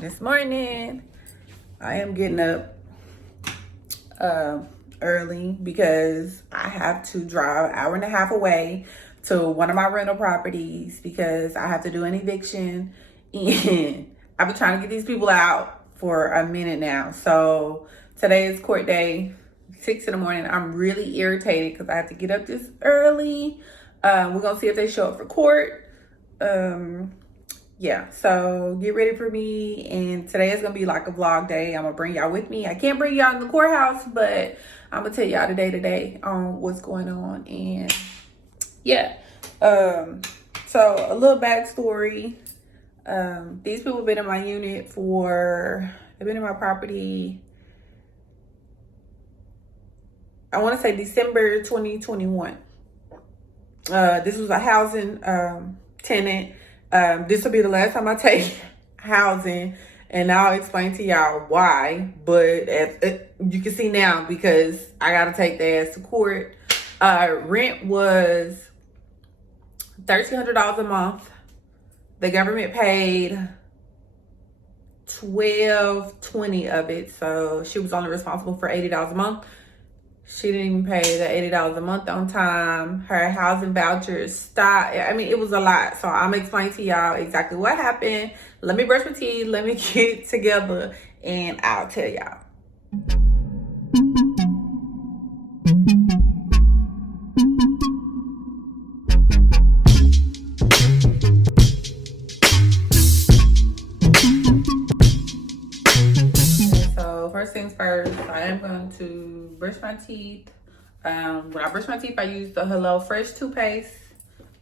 This morning I am getting up early because I have to drive an hour and a half away to one of my rental properties because I have to do an eviction, and I've been trying to get these people out for a minute now. So today is court day, 6 in the morning. I'm really irritated because I have to get up this early. We're gonna see if they show up for court. Yeah, so get ready for me, and today is gonna be like a vlog day. I'm gonna bring y'all with me. I can't bring y'all in the courthouse, but I'm gonna tell y'all the day on what's going on. And yeah, so a little backstory. These people have been in my unit they've been in my property, I want to say December 2021. This was a housing tenant. This will be the last time I take housing, and I'll explain to y'all why. But as you can see now, because I gotta take the ass to court. Rent was $1,300 a month. The government paid $1,220 of it, so she was only responsible for $80 a month. She didn't even pay the $80 a month on time. Her housing vouchers stopped. I mean, it was a lot. So I'm explaining to y'all exactly what happened. Let me brush my teeth. Let me get it together, and I'll tell y'all. So first things first, I am going to brush my teeth. When I brush my teeth, I use the Hello Fresh toothpaste.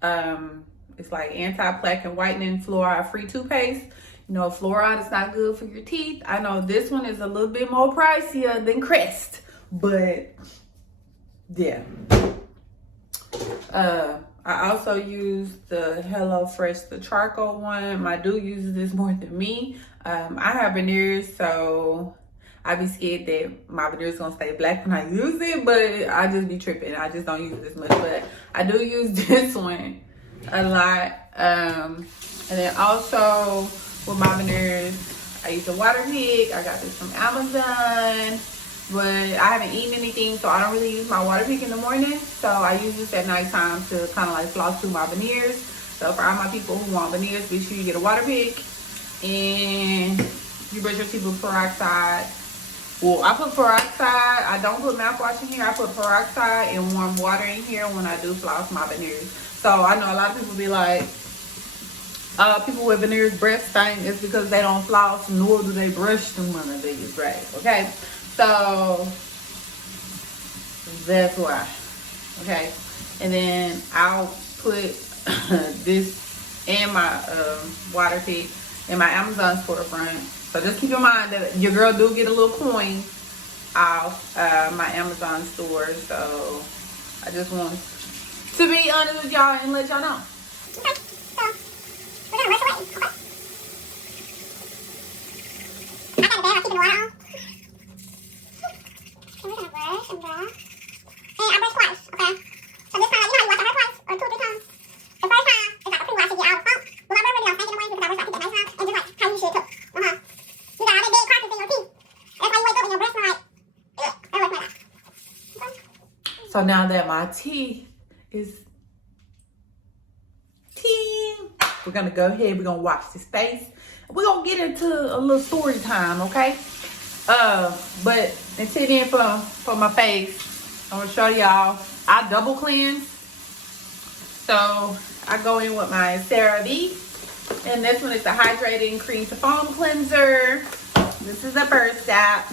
It's like anti-plaque and whitening fluoride-free toothpaste. You know, fluoride is not good for your teeth. I know this one is a little bit more pricier than Crest, but yeah. I also use the Hello Fresh, the charcoal one. My dude uses this more than me. I have veneers, so I be scared that my veneers gonna stay black when I use it, but I just be tripping. I just don't use it as much, but I do use this one a lot. And then also with my veneers, I use a water pick. I got this from Amazon, but I haven't eaten anything, so I don't really use my water pick in the morning. So I use this at nighttime to kind of like floss through my veneers. So for all my people who want veneers, be sure you get a water pick, and you brush your teeth with peroxide. Well, I put peroxide. I don't put mouthwash in here. I put peroxide and warm water in here when I do floss my veneers. So I know a lot of people be like, people with veneers breath stink. It's because they don't floss, nor do they brush them when they get right. Okay, so that's why. Okay, and then I'll put this and my water pick in my Amazon storefront. So just keep in mind that your girl do get a little coin off my Amazon store. So I just want to be honest with y'all and let y'all know. Okay, so we're gonna brush away. Okay. I got a bag. I'm keeping the water on. And we're gonna brush and brush. And I brush twice. Okay. So this time, you know how you wash your hair twice or 2 or 3 times. The first time is like a pre-wash to get out of the funk. When I brush really, I'm thinking in the morning because I brush my teeth at nighttime, and just like how you should too. You got all that dead carcass in your teeth. That's why you wake up and your breath smell like, that was my life. Okay. So now that my teeth is clean, we're gonna go ahead, we're gonna wash this face. We're gonna get into a little story time, okay? But until then, for my face, I'm gonna show y'all, I double cleanse. So I go in with my CeraVe. And this one is the Hydrating Cream to Foam Cleanser. This is the first step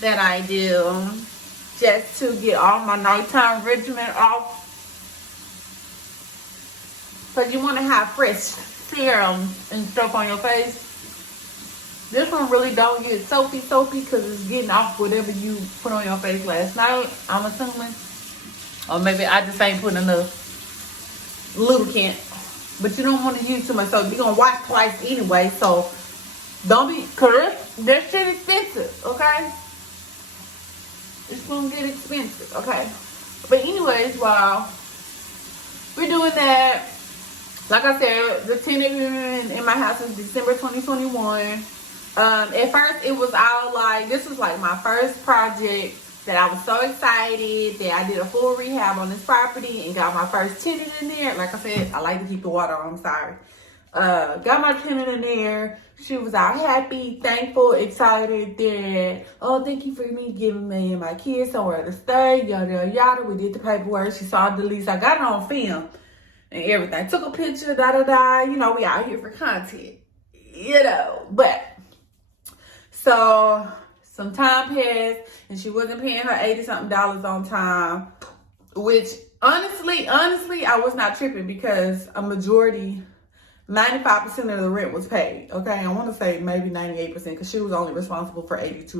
that I do just to get all my nighttime regimen off. Because you want to have fresh serum and stuff on your face. This one really don't get soapy because it's getting off whatever you put on your face last night, I'm assuming. Or maybe I just ain't putting enough lubricant. But you don't want to use too much soap. You're going to wash twice anyway. So don't be, because that shit expensive, okay? It's going to get expensive, okay? But anyways, while we're doing that, like I said, the tenant in my house is December 2021. At first it was all like, this was like my first project that I was so excited that I did a full rehab on this property and got my first tenant in there. Like I said, I like to keep the water on, I'm sorry. Got my tenant in there. She was all happy, thankful, excited that, oh, thank you for me giving me and my kids somewhere to stay, yada, yada, yada. We did the paperwork. She saw the lease. I got it on film and everything. Took a picture, da, da, da. You know, we out here for content, you know. But, so, some time passed and she wasn't paying her $80-something on time, which, honestly, I was not tripping because a majority, 95% of the rent was paid, okay? I want to say maybe 98% because she was only responsible for $82.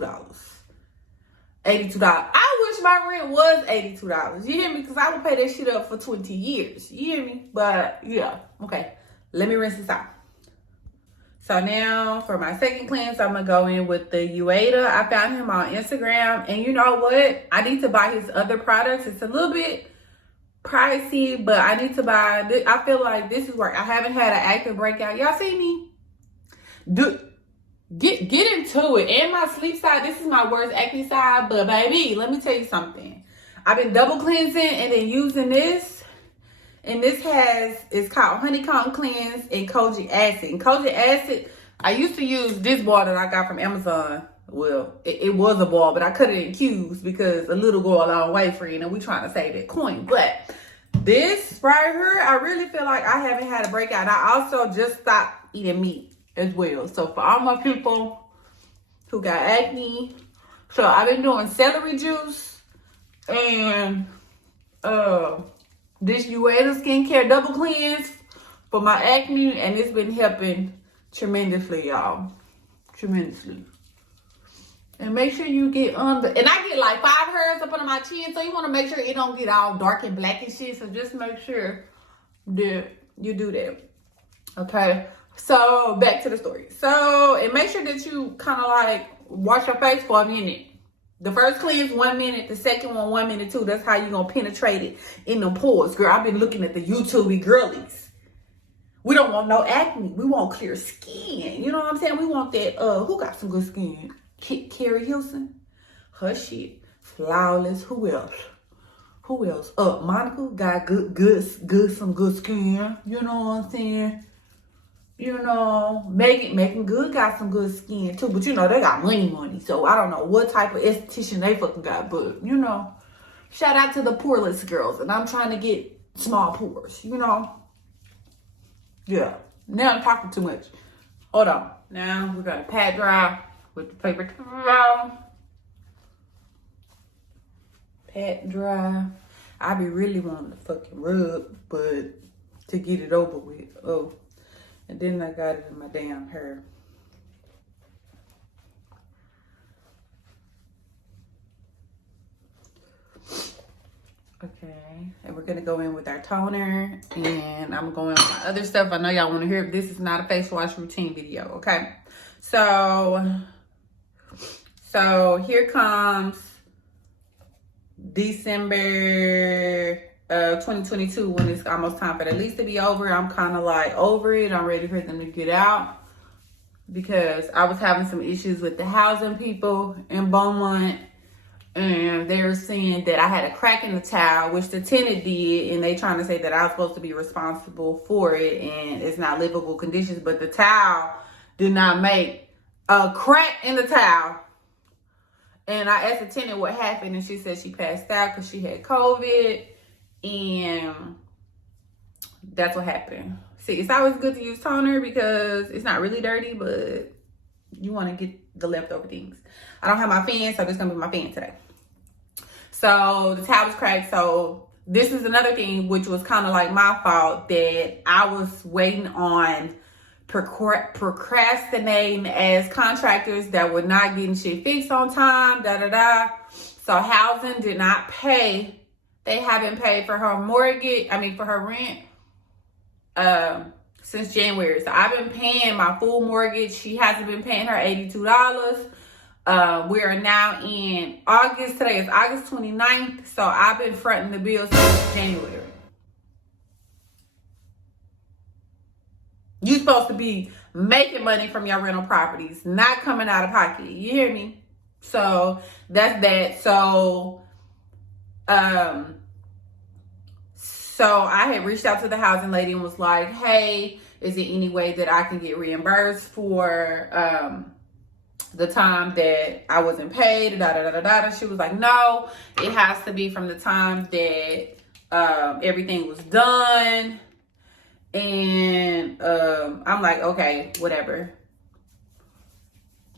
$82. I wish my rent was $82. You hear me? Because I would pay that shit up for 20 years. You hear me? But, yeah. Okay. Let me rinse this out. So now, for my second cleanse, I'm going to go in with the Ueda. I found him on Instagram. And you know what? I need to buy his other products. It's a little bit pricey, but I need to buy this. I feel like this is where I haven't had an active breakout. Y'all see me? Get into it. And my sleep side, this is my worst acne side, but baby, let me tell you something. I've been double cleansing and then using this, and this it's called honeycomb cleanse and kojic acid. And kojic acid, I used to use this ball that I got from Amazon. Well, it was a ball, but I cut it in cubes because a little go a long way, friend, and we trying to save that coin. But this right here, I really feel like I haven't had a breakout. I also just stopped eating meat as well. So for all my people who got acne, so I've been doing celery juice and this Ueda skincare double cleanse for my acne, and it's been helping tremendously, y'all. Tremendously. And make sure you get under, and I get like 5 hairs up under my chin, so you want to make sure it don't get all dark and black and shit. So just make sure that you do that. Okay. So back to the story. So, and make sure that you kind of like wash your face for a minute. The first cleanse 1 minute, the second one 1 minute too. That's how you gonna penetrate it in the pores, girl. I've been looking at the YouTube girlies. We don't want no acne. We want clear skin. You know what I'm saying? We want that. Who got some good skin? Carrie Hilson, her shit flawless. Who else? Monica got some good skin. You know what I'm saying? You know, Megan Good got some good skin too, but you know they got money. So I don't know what type of esthetician they fucking got, but you know, shout out to the poreless girls, and I'm trying to get small pores. You know, yeah. Now I'm talking too much. Hold on. Now we're gonna pat dry with the paper towel. Pat dry. I be really wanting to fucking rub, but to get it over with. Oh, and then I got it in my damn hair. Okay, and we're gonna go in with our toner, and I'm going with my other stuff. I know y'all want to hear, this is not a face wash routine video, okay? So here comes December 2022, when it's almost time for the lease to be over. I'm kind of like over it. I'm ready for them to get out because I was having some issues with the housing people in Beaumont, and they were saying that I had a crack in the tile, which the tenant did, and they trying to say that I was supposed to be responsible for it, and it's not livable conditions, but the tile did not make a crack in the tile. And I asked the tenant what happened, and she said she passed out because she had COVID, and that's what happened. See, it's always good to use toner because it's not really dirty, but you want to get the leftover things. I don't have my fan, so this is going to be my fan today. So the towel was cracked. So this is another thing, which was kind of like my fault, that I was waiting on procrastinating as contractors that were not getting shit fixed on time, So housing did not pay. They haven't paid for her mortgage, for her rent since January. So I've been paying my full mortgage. She hasn't been paying her $82. We are now in August. Today is August 29th. So I've been fronting the bill since January. You're supposed to be making money from your rental properties, not coming out of pocket. You hear me? So that's that. So I had reached out to the housing lady and was like, hey, is there any way that I can get reimbursed for the time that I wasn't paid? She was like, no, it has to be from the time that everything was done. And I'm like, okay, whatever.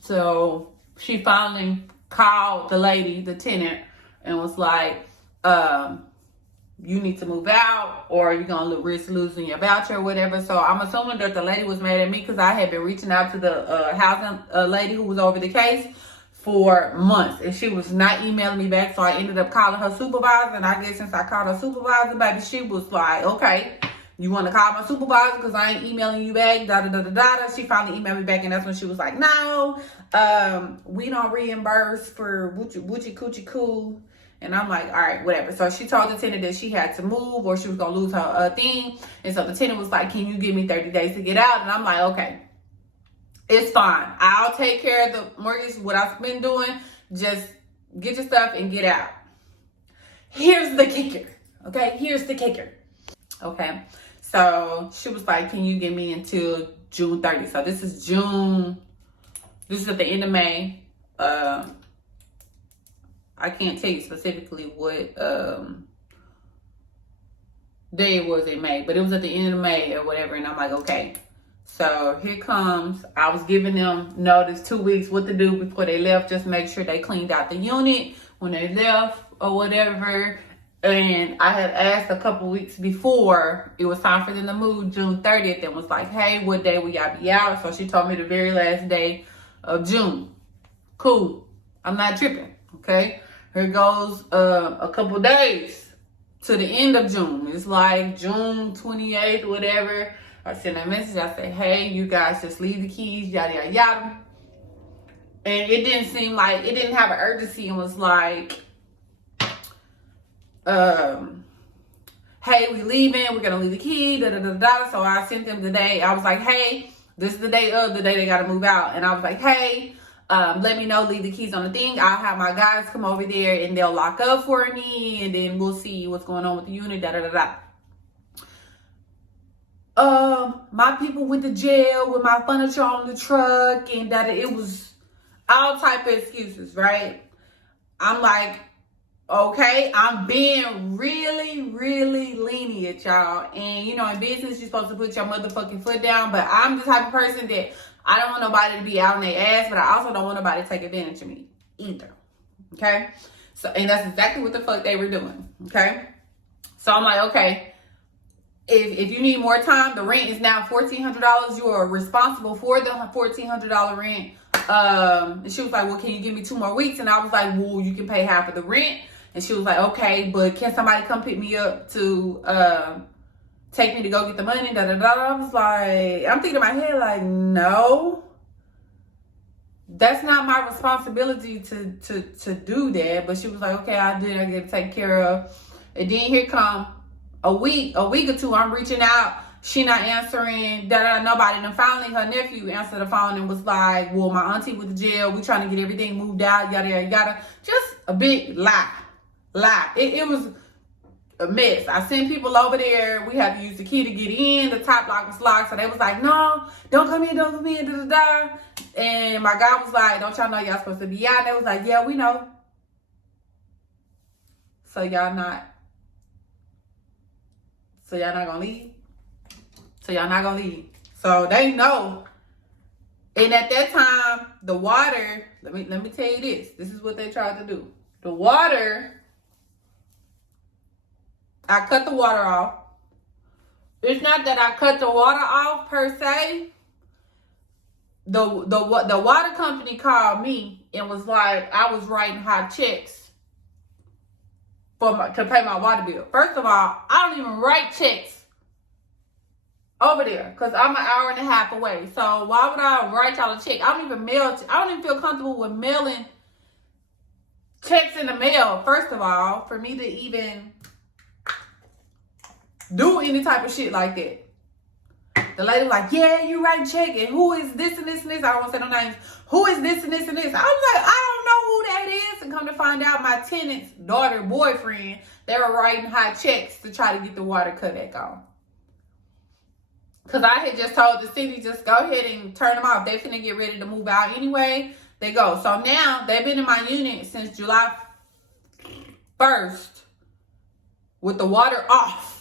So she finally called the lady, the tenant, and was like, you need to move out, or you're gonna risk losing your voucher or whatever. So I'm assuming that the lady was mad at me because I had been reaching out to the housing lady who was over the case for months, and she was not emailing me back. So I ended up calling her supervisor, and I guess since I called her supervisor, baby, she was like, okay, you want to call my supervisor because I ain't emailing you back, She finally emailed me back, and that's when she was like, no, we don't reimburse for woochie coochie coo. And I'm like, all right, whatever. So she told the tenant that she had to move or she was going to lose her thing. And so the tenant was like, can you give me 30 days to get out? And I'm like, okay, it's fine. I'll take care of the mortgage, what I've been doing. Just get your stuff and get out. Here's the kicker. Okay, here's the kicker. Okay, so she was like, can you give me until June 30th? So this is June. This is at the end of May. I can't tell you specifically what day it was in May, but it was at the end of May or whatever. And I'm like, okay. So here comes, I was giving them notice 2 weeks what to do before they left. Just make sure they cleaned out the unit when they left or whatever. And I had asked a couple weeks before it was time for them to move, June 30th, and was like, hey, what day will y'all be out? So she told me the very last day of June. Cool. I'm not tripping. Okay. Here goes a couple days to the end of June. It's like June 28th, whatever. I sent a message. I said, hey, you guys just leave the keys, yada, yada, yada. And it didn't seem like, it didn't have an urgency and was like, hey, we leaving. We're going to leave the key, da-da-da-da. So I sent them the day. I was like, hey, this is the day they got to move out. And I was like, hey, let me know, leave the keys on the thing. I'll have my guys come over there and they'll lock up for me, and then we'll see what's going on with the unit, my people went to jail with my furniture on the truck, and that it was all type of excuses, right? I'm like, okay, I'm being really, really lenient, y'all. And you know, in business, you're supposed to put your motherfucking foot down, but I'm the type of person that I don't want nobody to be out on their ass, but I also don't want nobody to take advantage of me either. Okay? So, and that's exactly what the fuck they were doing. Okay? So I'm like, okay, if you need more time, the rent is now $1,400. You are responsible for the $1,400 rent. And she was like, well, can you give me 2 more weeks? And I was like, well, you can pay half of the rent. And she was like, okay, but can somebody come pick me up to take me to go get the money, I was like, I'm thinking in my head, like, no, that's not my responsibility to do that. But she was like, okay, I did. I get to take care of. And then here come a week or two. I'm reaching out. She not answering. Nobody. And then finally, her nephew answered the phone and was like, well, my auntie went to jail. We trying to get everything moved out. Yada yada yada. Just a big lie. It was a mess. I sent people over there. We had to use the key to get in. The top lock was locked. So they was like, no, don't come in, da-da-da. And my guy was like, don't y'all know y'all supposed to be out? They was like, yeah, we know. So y'all not gonna leave? So y'all not gonna leave. So they know. And at that time, the water, let me tell you this. This is what they tried to do. The water, I cut the water off. It's not that I cut the water off per se. The water company called me and was like, I was writing hot checks to pay my water bill. First of all, I don't even write checks over there because I'm an hour and a half away. So why would I write y'all a check? I don't even feel comfortable with mailing checks in the mail. First of all, for me to even do any type of shit like that. The lady was like, yeah, you writing check, and who is this and this and this? I don't want to say no names. Who is this and this and this? I was like, I don't know who that is. And come to find out, my tenant's daughter, boyfriend, they were writing high checks to try to get the water cut back on. Because I had just told the city, just go ahead and turn them off. They finna get ready to move out anyway. They go. So now, they've been in my unit since July 1st with the water off.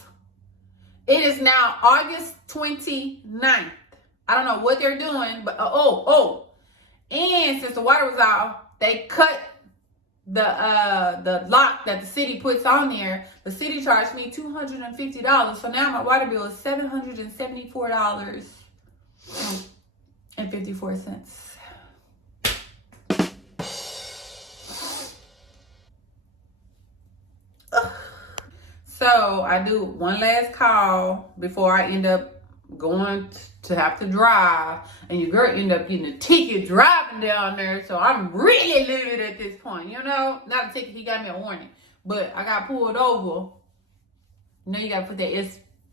It is now August 29th. I don't know what they're doing, but and since the water was off, they cut the lock that the city puts on there. The city charged me $250. So now my water bill is $774.54. So I do one last call before I end up going to have to drive, and your girl end up getting a ticket driving down there. So I'm really livid at this point, you know. Not a ticket, he got me a warning, but I got pulled over. You know, you gotta put the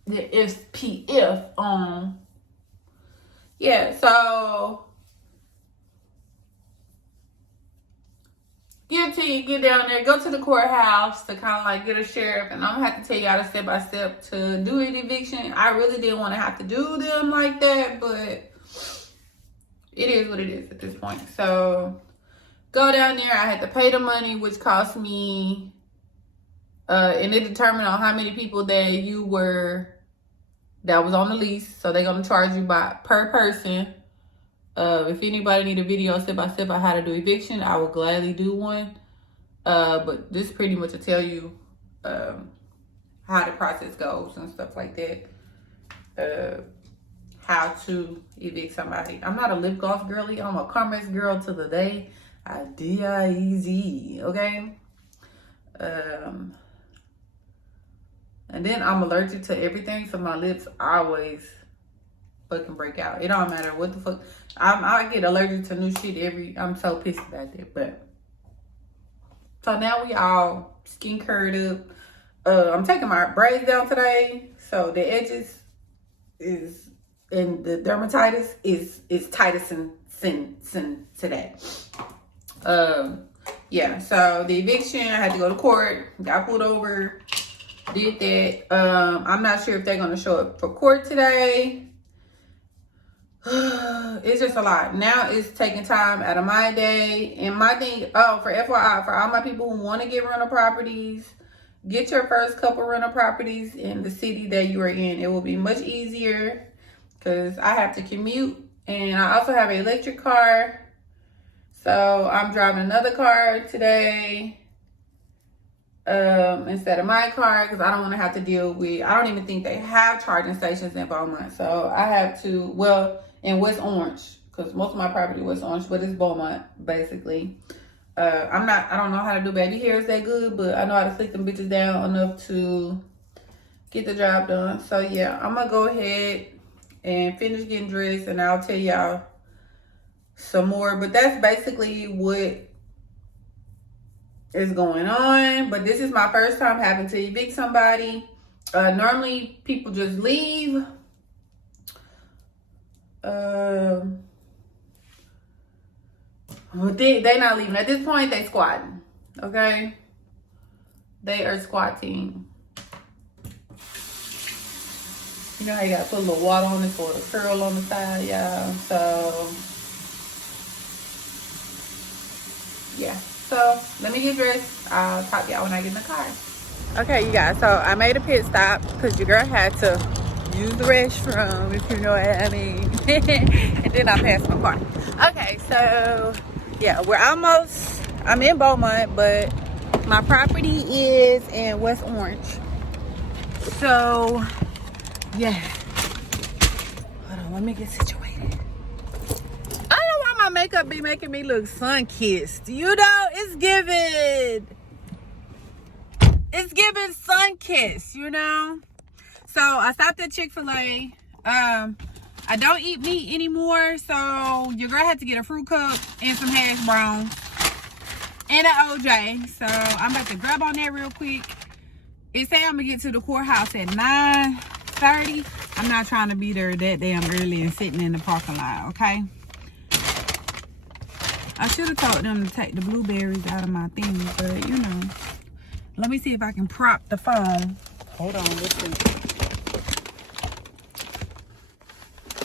SPF on. Yeah, so get down there, go to the courthouse to kind of like get a sheriff, and I'm gonna have to tell y'all the step by step to do an eviction. I really didn't want to have to do them like that, but it is what it is at this point. So go down there. I had to pay the money, which cost me, and it determined on how many people that was on the lease. So they're gonna charge you per person. If anybody need a video step by step on how to do eviction, I will gladly do one. But this pretty much will tell you how the process goes and stuff like that. How to evict somebody. I'm not a lip gloss girly. I'm a Carmex girl to the day I D-I-E-Z, okay? And then I'm allergic to everything, so my lips always fucking break out. It don't matter what the fuck. I get allergic to new shit I'm so pissed about that. But so now we all skin curled up. I'm taking my braids down today, so the edges is, and the dermatitis is tightest sin today. Yeah, so the eviction, I had to go to court, got pulled over, did that. I'm not sure if they're gonna show up for court today. It's just a lot. Now it's taking time out of my day. And my thing, for FYI, for all my people who want to get rental properties, get your first couple rental properties in the city that you are in. It will be much easier because I have to commute, and I also have an electric car. So I'm driving another car today instead of my car, because I don't want to have to deal with, I don't even think they have charging stations in Beaumont. So I have to, in West Orange, because most of my property was Orange, but it's Beaumont, basically. I don't know how to do baby hairs that good, but I know how to slick them bitches down enough to get the job done. So yeah, I'm gonna go ahead and finish getting dressed, and I'll tell y'all some more. But that's basically what is going on. But this is my first time having to evict somebody. Normally people just leave. They not leaving at this point. They squatting. Okay, they are squatting. You know how you gotta put a little water on it for the curl on the side, y'all. So yeah, so let me get dressed. I'll talk to y'all when I get in the car. Okay, you guys, so I made a pit stop because your girl had to use the restroom, if you know what I mean. And then I passed my car. Okay, so yeah, I'm in Beaumont, but my property is in West Orange. So yeah, hold on, let me get situated. I don't know why my makeup be making me look sun-kissed. You know, it's giving sun-kiss, you know. So I stopped at Chick-fil-A. I don't eat meat anymore, so your girl had to get a fruit cup and some hash browns and an OJ. So I'm about to grab on that real quick. It say I'm gonna get to the courthouse at 9:30. I'm not trying to be there that damn early and sitting in the parking lot, okay? I should have told them to take the blueberries out of my thing, but you know. Let me see if I can prop the phone. Hold on, let's see.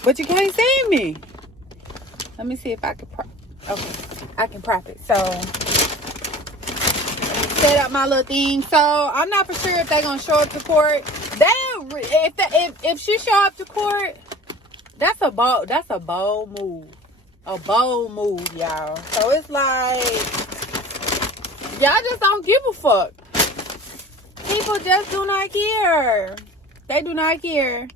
But you can't see me. Let me see if I can prop. Okay, I can prop it. So, set up my little thing. So, I'm not for sure if they're going to show up to court. If she show up to court, that's a bold move. A bold move, y'all. So, it's like, y'all just don't give a fuck. People just do not care. They do not care.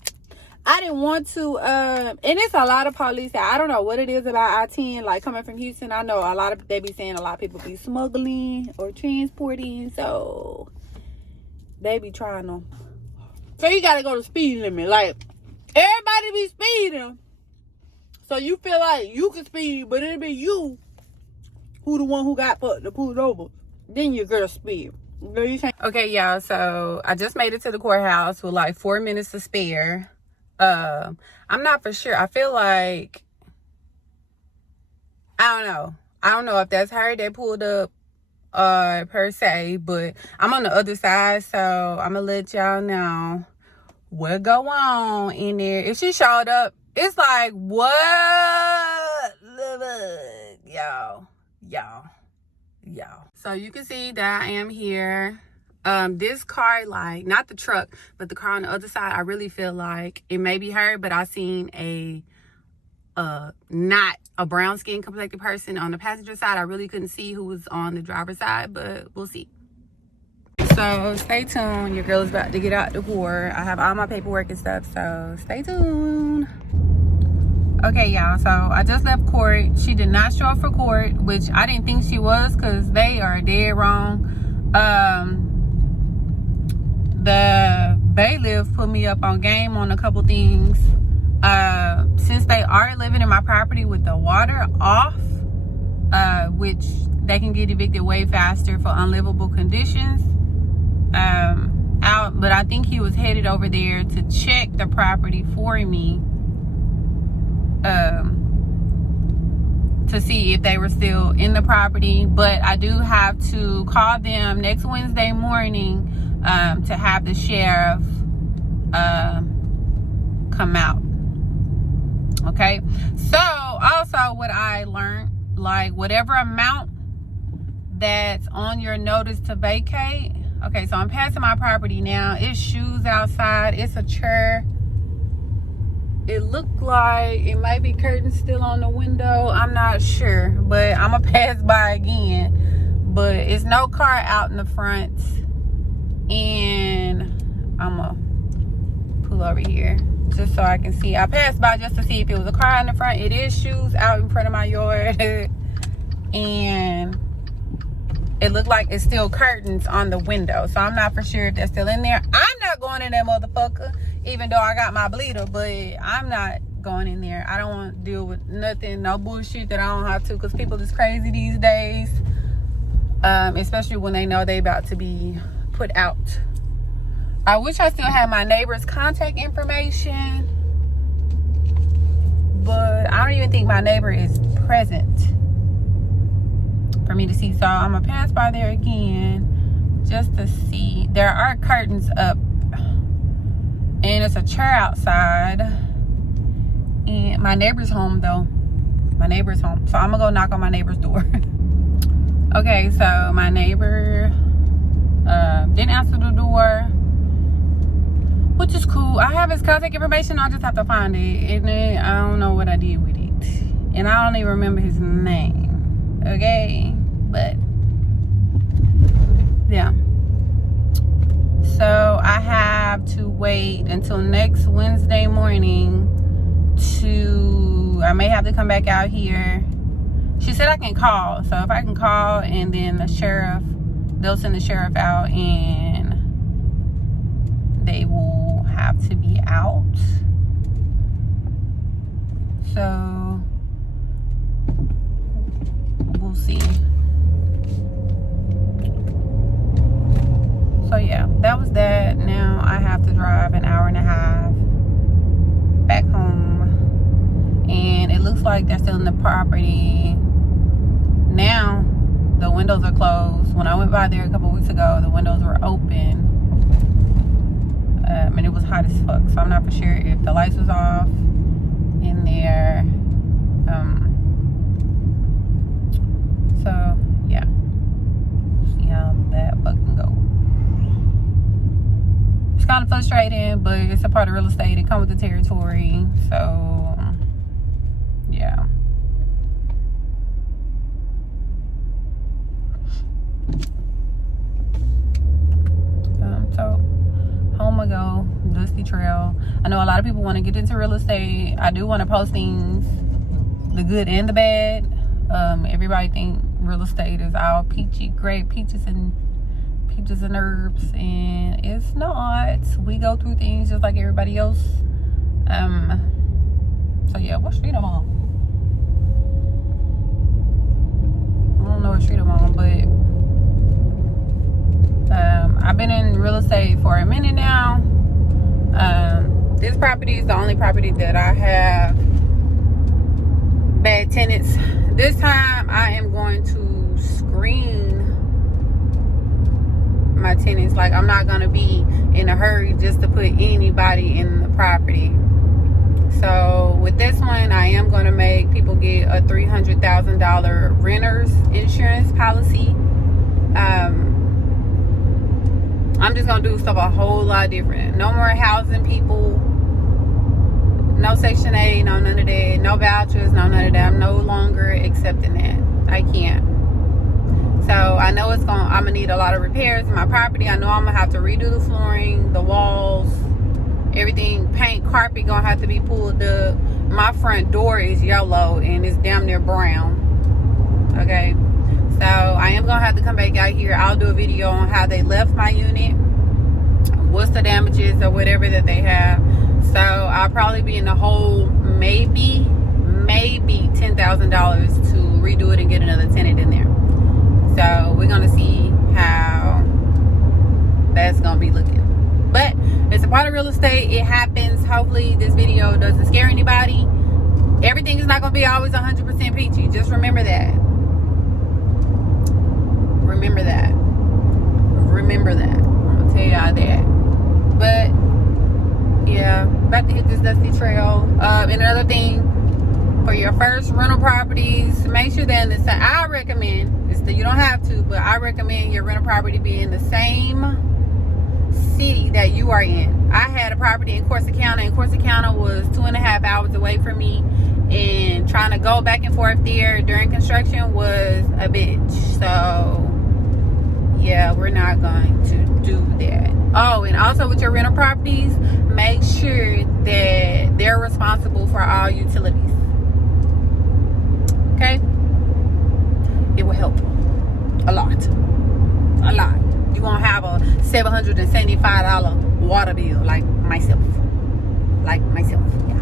I didn't want to, and it's a lot of police. I don't know what it is about I-10, like coming from Houston. I know they be saying a lot of people be smuggling or transporting, so they be trying to. So you gotta go to speed limit. Like, everybody be speeding. So you feel like you can speed, but it'll be you who the one who got pulled over. Then you're gonna speed. Okay, y'all, so I just made it to the courthouse with like 4 minutes to spare. I'm not for sure. I feel like, I don't know if that's her that pulled up per se, but I'm on the other side, so I'm gonna let y'all know what go on in there. If she showed up, it's like, what? Y'all. So you can see that I am here. This car, like, not the truck, but the car on the other side, I really feel like it may be her, but I seen not a brown skin complected person on the passenger side. I really couldn't see who was on the driver's side, but we'll see. So stay tuned. Your girl is about to get out the court. I have all my paperwork and stuff, so stay tuned. Okay, y'all, so I just left court. She did not show up for court, which I didn't think she was, because they are dead wrong. The bailiff put me up on game on a couple things. Since they are living in my property with the water off, which they can get evicted way faster for unlivable conditions, but I think he was headed over there to check the property for me, to see if they were still in the property. But I do have to call them next Wednesday morning to have the sheriff come out. Okay, so also what I learned, like, whatever amount that's on your notice to vacate. Okay, so I'm passing my property now. It's shoes outside. It's a chair. It looked like it might be curtains still on the window. I'm not sure, but I'm gonna pass by again. But it's no car out in the front, and I'm gonna pull over here just so I can see. I passed by just to see if it was a car in the front. It is shoes out in front of my yard, and it looked like it's still curtains on the window. So I'm not for sure if they're still in there. I'm not going in that motherfucker, even though I got my bleeder, but I'm not going in there. I don't want to deal with nothing, no bullshit that I don't have to, because people is crazy these days, especially when they know they about to be put out. I wish I still had my neighbor's contact information, but I don't even think my neighbor is present for me to see. So I'm gonna pass by there again just to see. There are curtains up, and it's a chair outside, and my neighbor's home though. My neighbor's home, so I'm gonna go knock on my neighbor's door. Okay, so my neighbor didn't answer the door, which is cool. I have his contact information. I just have to find it, and then I don't know what I did with it, and I don't even remember his name. Okay, but yeah. So I have to wait until next Wednesday morning I may have to come back out here. She said I can call, so if I can call, and then they'll send the sheriff out, and they will have to be out. So we'll see. So yeah, that was that. Now I have to drive an hour and a half like they're selling the property now. The windows are closed. When I went by there a couple weeks ago, the windows were open. And it was hot as fuck. So I'm not for sure if the lights was off in there. So yeah. See how that fucking go. It's kind of frustrating, but it's a part of real estate. It comes with the territory. So yeah. So home I go, dusty trail. I know a lot of people want to get into real estate. I do want to post things, the good and the bad. Everybody think real estate is all peachy, great, peaches and herbs, and it's not. We go through things just like everybody else. So yeah, what street I'm on? I don't know what street I'm on, but I've been in real estate for a minute now. This property is the only property that I have bad tenants. This time I am going to screen my tenants. Like, I'm not gonna be in a hurry just to put anybody in the property. So with this one, I am going to make people get a $300,000 renter's insurance policy. I'm just gonna do stuff a whole lot different. No more housing people, no Section 8, no none of that, no vouchers, no none of that. I'm no longer accepting that. I can't. So I know I'm gonna need a lot of repairs in my property. I know I'm gonna have to redo the flooring, the walls, everything, paint, carpet gonna have to be pulled up. My front door is yellow and it's damn near brown. Okay. So I am gonna have to come back out here. I'll do a video on how they left my unit, what's the damages or whatever that they have. So I'll probably be in the hole maybe $10,000 to redo it and get another tenant in there. So we're gonna see how that's gonna be looking. But it's a part of real estate. It happens. Hopefully this video doesn't scare anybody. Everything is not gonna be always 100% peachy. Just remember that. Remember that. I'm gonna tell y'all that. But yeah, about to hit this dusty trail. And another thing, for your first rental properties, make sure that I recommend, you don't have to, but I recommend your rental property be in the same city that you are in. I had a property in Corsicana, and Corsicana was 2.5 hours away from me, and trying to go back and forth there during construction was a bitch. So yeah, we're not going to do that. Oh, and also with your rental properties, make sure that they're responsible for all utilities. Okay? It will help a lot. You won't have a $775 water bill like myself. Yeah.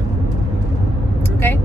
Okay?